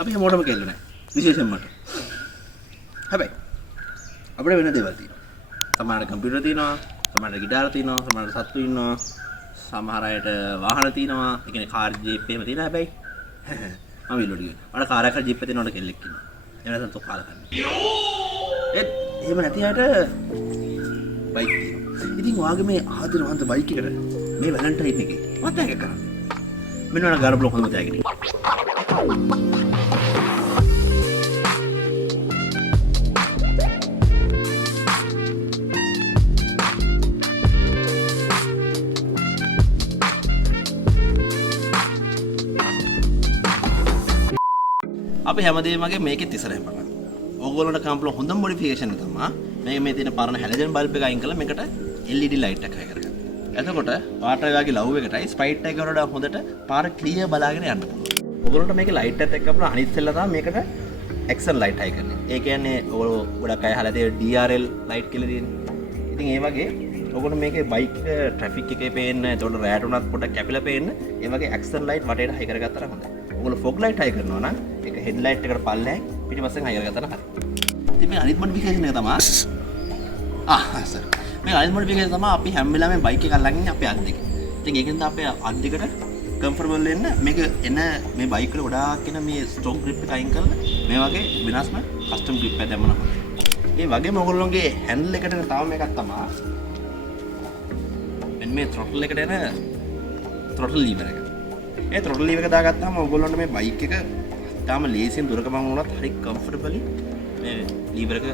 අපි හැමෝටම කෙල්ල නැහැ. විශේෂයෙන්ම මට. හැබැයි අපිට වෙන දේවල් තියෙනවා. සමහරට කම්පියුටර් තියෙනවා, සමහරට ගිටාර තියෙනවා, සමහරට සත්තු ඉන්නවා, සමහර අයට වාහන තියෙනවා. ඒ කියන්නේ කාර් ජීප් එහෙම තියෙනවා. හැබැයි මම ඉල්ලුවට ගියා. මට කාර් එකක් ජීප් එකක් තියෙනවට කෙල්ලෙක් ඉන්නවා. එහෙම නැත්නම් තෝ කාලා කන්නේ. එහෙම නැති අයට බයික් තියෙනවා. ඉතින් ඔයාගේ මේ ආදරවන්ත බයික් එකට මේ වැලන්ටයින් එකේ මම තෑග්ග කරන්න. මෙන්න ඔයාලා ගාන බ්ලොක් හොඳම තෑග්ග ටික. අපි හැමදේම වගේ මේකෙත් ඉස්සරහින් බලන්න. ඕගොල්ලන්ට කම්ප්ලෝ හොඳම මොඩිෆිකේෂන් එක තමයි මේක මේ තියෙන පරණ හැලජන් බල්බ් එක අයින් කරලා මේකට LED ලයිට් එකක් හයි කරගන්න. එතකොට පාට වගේ ලව් එකටයි ස්ප්‍රයිට් එක වලට හොඳට පාර ක්ලියර් බලාගෙන යන්න පුළුවන්. ඕගොල්ලන්ට මේකේ ලයිට් එකත් එක්ක අපල අනිත් සෙල්ල තමයි මේකට එක්සන් ලයිට් හයි කරන්නේ. ඒ කියන්නේ ඕගොල්ලෝ ගොඩක් අය අහලා තියෙන DRL ලයිට් කියලා තියෙන්නේ. ඉතින් ඒ වගේ ඕගොල්ලෝ මේකේ බයික් ට්‍රැෆික් එකේ පේන්න, එතකොට රෑට උනත් පොඩක් කැපිලා පේන්න, ඒ වගේ එක්සන් ලයිට් වටේට හයි කරගත්තා නම් හොඳයි. ඔයගොල්ලෝ ෆොග් ලයිට් හයි කරනවා නම් ඒක හෙඩ් ලයිට් එකට පල්ලෙහායි පිටිපස්සෙන් හයි කරගත්තා නම් හරි. ඉතින් මේ අනිත් මොඩිෆිකේෂන් එක තමයි සර්. මේ අනිත් මොඩිෆිකේෂන් තමයි අපි හැම වෙලාවෙම බයික් එක අල්ලගෙන ඉන්නේ අපේ අත් දෙක. ඉතින් ඒකෙන්ද අපේ අත් දෙකට කම්ෆර්ටබල් වෙන්න මේක එන මේ බයික් වල ගොඩාක් එන මේ ස්ට්‍රොං ග්‍රිප් එක අයින් කරලා මේ වගේ වෙනස්ම කස්ටම් ග්‍රිප් එකක් දැම්මම හොඳයි. ඒ වගේම ඔයගොල්ලෝගේ හැන්ඩල් එකට තව මේකක් තමයි මේ throttle එකට එන throttle lever එක. ඒ throttle lever එක දාගත්තාම ඔයගොල්ලන්ට මේ බයික් එක තාම ලේසියෙන් දුර ගමන් වුණත් හරි කම්ෆර්ටබලි මේ lever එක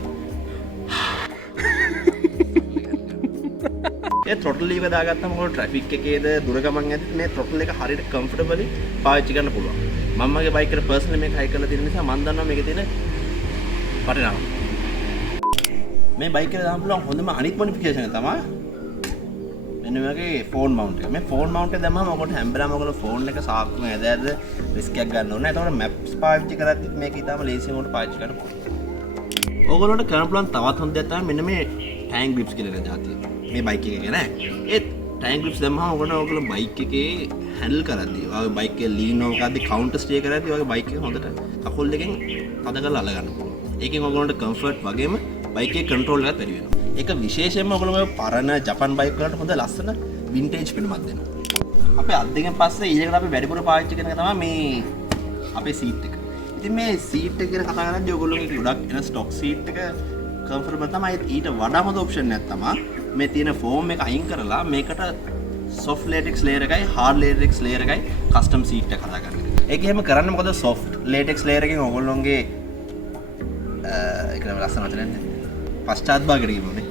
ඒ throttle lever දාගත්තම ඔයගොල්ලෝ ට්‍රැෆික් එකේද දුර ගමන් යද්දි මේ throttle එක හරියට කම්ෆර්ටබලි පාවිච්චි කරන්න පුළුවන්. මම මගේ බයික් එකට පර්සනලි මේක හයි කරලා තියෙන නිසා මම දන්නවා මේකේ තියෙන වටිනාකම. මේ බයික් එකට දාන්න පුළුවන් හොඳම අනිත් මොඩිෆිකේෂන් එක තමයි මෙන්න මේකේ ෆෝන් මවුන්ට් එක. මේ ෆෝන් මවුන්ට් එක දැම්මම ඔයගොල්ලෝ හැම්බෙලාම ඔයගොල්ලෝ ෆෝන් එක සාක්කුව ඇද ඇද රිස්ක් එකක් ගන්න ඕනේ. එතකොට මැප්ස් පාවිච්චි කරද්දි මේක ඊටම ලේසියෙන් උඩ පාවිච්චි කරන්න පුළුවන්. ඔයගොල්ලන්ට කරන්න පුළුවන් තවත් හොඳ දෙයක් තමයි මෙන්න මේ ටැන් ග්‍රිප්ස් කියලා එක જાතිය. මේ බයික් එකේ නෑ. ඒ ටැන් ග්‍රිප්ස් දැම්මම ඔයගොල්ලෝ බයික් එකේ හැන්ඩල් කරද්දි, ඔයාගේ බයික් එකේ ලීන් ඕවර් කරද්දි, කවුන්ටර් ස්ටේ කරද්දි ඔයාගේ බයික් එක හොඳට කකුල් දෙකෙන් තද කරලා අල්ල ගන්න පුළුවන්. ඒකෙන් ඔයගොල්ලන්ට කම්ෆර්ට් වගේම බයික් එකේ කන්ට්‍රෝල් එකත් වැඩි වෙනවා. ඒක විශේෂයෙන්ම ඔයගොල්ලෝ පරණ ජපන් බයික් වලට හොඳ ලස්සන වින්ටේජ් පෙනුමක් දෙනවා. අපේ අත් දෙකෙන් පස්සේ ඊළඟට අපි වැඩිපුර පාවිච්චි කරන එක තමයි මේ අපේ සීට් එක. ඉතින් මේ සීට් එක ගැන කතා කරද්දී ඔයගොල්ලෝගේ ගොඩක් එන ස්ටොක් සීට් එක කම්ෆර්ටබල් තමයි. ඊට වඩා හොඳ ඔප්ෂන් එකක් තමයි මේ තියෙන ෆෝම් එක අයින් කරලා මේකට soft latex layer එකයි hard latex layer එකයි custom seat එක හදා ගන්න. ඒක එහෙම කරන්න මොකද soft latex layer එකෙන් ඔයගොල්ලෝගේ ඒක නම් ලස්සන වචනයක් නේ. පශ්චාත් භාගයට කියමුනේ.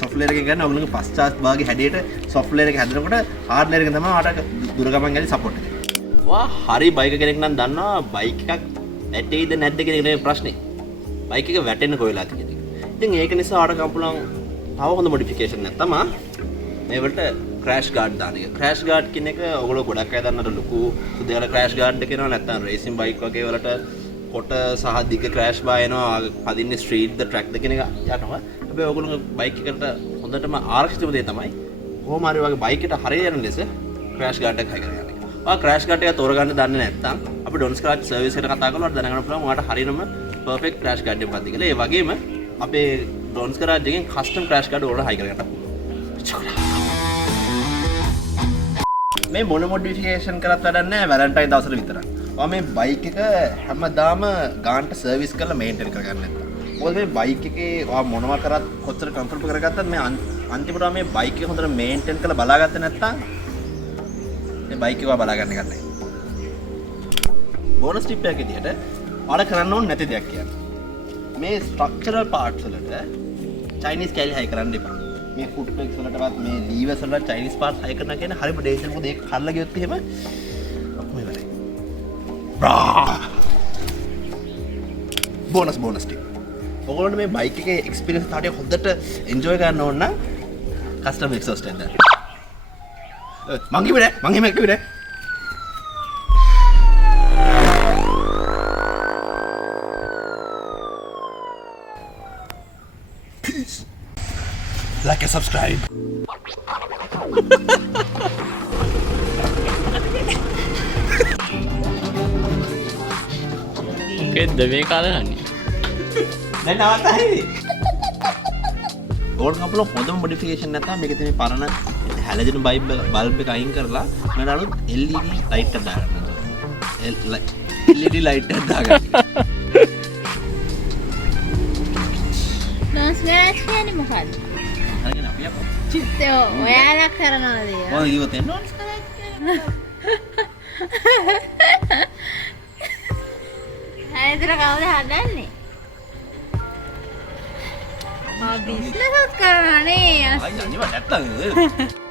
soft layer එකෙන් ගන්න ඔයගොල්ලෝගේ පශ්චාත් භාගයේ හැඩයට soft layer එක හැදෙනකොට hard layer එකෙන් තමයි ඔයාලට දුර ගමන් යද්දී support එක දෙන්නේ. වා හරි බයික් කෙනෙක් නම් දන්නවා බයික් එකක් වැටෙයිද නැද්ද කියන එක නෙමෙයි ප්‍රශ්නේ. බයික් එක වැටෙන්න කොහෙලාද කියන එක. ඉතින් ඒක නිසා ඔයාලට කම්පුලන් තව හොඳ මොඩිෆිකේෂන් එකක් තමයි මේ වලට ක්‍රෑෂ් ගාඩ් දාන එක. ක්‍රෑෂ් ගාඩ් කියන එක ඔයගොල්ලෝ ගොඩක් අය දන්නට ලොකු සුදේල ක්‍රෑෂ් ගාඩ් එක එනවා. නැත්නම් රේසින් බයික් වගේ වලට කොට සහ දිග ක්‍රෑෂ් බා එනවා. පදින්නේ ස්ට්‍රීට් ද ට්‍රැක් ද කියන එක යනවා. හැබැයි ඔයගොල්ලෝ බයික් එකට හොඳටම ආරක්ෂිතව දේ තමයි කොහොම හරි වගේ බයික් එකට හරිය යන ලෙස ක්‍රෑෂ් ගාඩ් එක හයි කරගන්න එක. ඔයා ක්‍රෑෂ් ගාඩ් එක තෝරගන්න දන්නේ නැත්නම් අපි ඩොන්ස් ක්‍රැච් සර්විස් එකට කතා කරලා දැනගන්න පුළුවන් ඔයාලට හරියනම පර්ෆෙක්ට් ක්‍රෑෂ් ගාඩ් එක මොකක්ද කියලා. ඒ වගේම අපේ ඩොන්ස් ක්‍රැච් එකෙන් කස්ටම් ක්‍රෑෂ් ගාඩ් ඔයාලට හයි කරගන්න පුළුවන්. මේ මොන මොඩිෆිකේෂන් කරත් වැඩක් නැහැ වැලන්ටයින් දවසට විතරක්. ඔයා මේ බයික් එක හැමදාම ගානට සර්විස් කරලා මේන්ටේන් කරගන්න නැත්නම්. මොකද මේ බයික් එකේ ඔයා මොනවා කරත් කොච්චර කම්ෆර්ටබල් කරගත්තත් මේ අන්තිමට මේ බයික් එක හොඳට මේන්ටේන් කරලා බලාගත්තේ නැත්නම් මේ බයික් එක ඔයා බලාගන්න එකක් නැහැ. බෝනස් ටිප් එකක් විදියට ඔයාලා කරන්න ඕනේ නැති දෙයක් කියන්නේ. මේ ස්ට්‍රක්චරල් පාර්ට්ස් වලට චයිනීස් කැලි හයි කරන්න එපා. මේ ෆුට් පෙක්ස් වලටවත් මේ ලීවර්ස් වලට චයිනීස් පාර්ට්ස් හයි කරනවා කියන්නේ හරිම ඩේන්ජර්. මොකද ඒක කල්ලා ගියොත් එහෙම ඔක්කොම ඉවරයි. Bonus tip. ඔයගොල්ලන්ට මේ බයික් එකේ එක්ස්පීරියන්ස් තාටිය හොඳට එන්ජොයි ගන්න ඕන නම් කස්ටම් එක්සෝස්ට් එක දාන්න. මං කිව්වේ නෑ. Peace. Like and subscribe. මොකෙද්ද මේ කරන්නේ? දැන් නවත්තයි. ඕල් කපල හොඳම මොඩිෆිකේෂන් නැත්නම් මේකේ තියෙන පරණ හැලජන් බල්බ් එක අයින් කරලා මම අලුත් LED ලයිට් එකක් දාගන්න. LED ලයිට් එකක් දාගන්න. නොස්වැච් කියන්නේ මොකද්ද? හරියට අපි අපෝ. චිත්තෝ ඔයාලා කරනවද ඒක? මොනවද කිව්වොත් එන්න ඕනේ ස්ක්‍රැච් කියන්නේ. ඇයිදර කවුද හදන්නේ? ආ බිස්නස් කරනනේ. අයියා අනිවා නැත්තම්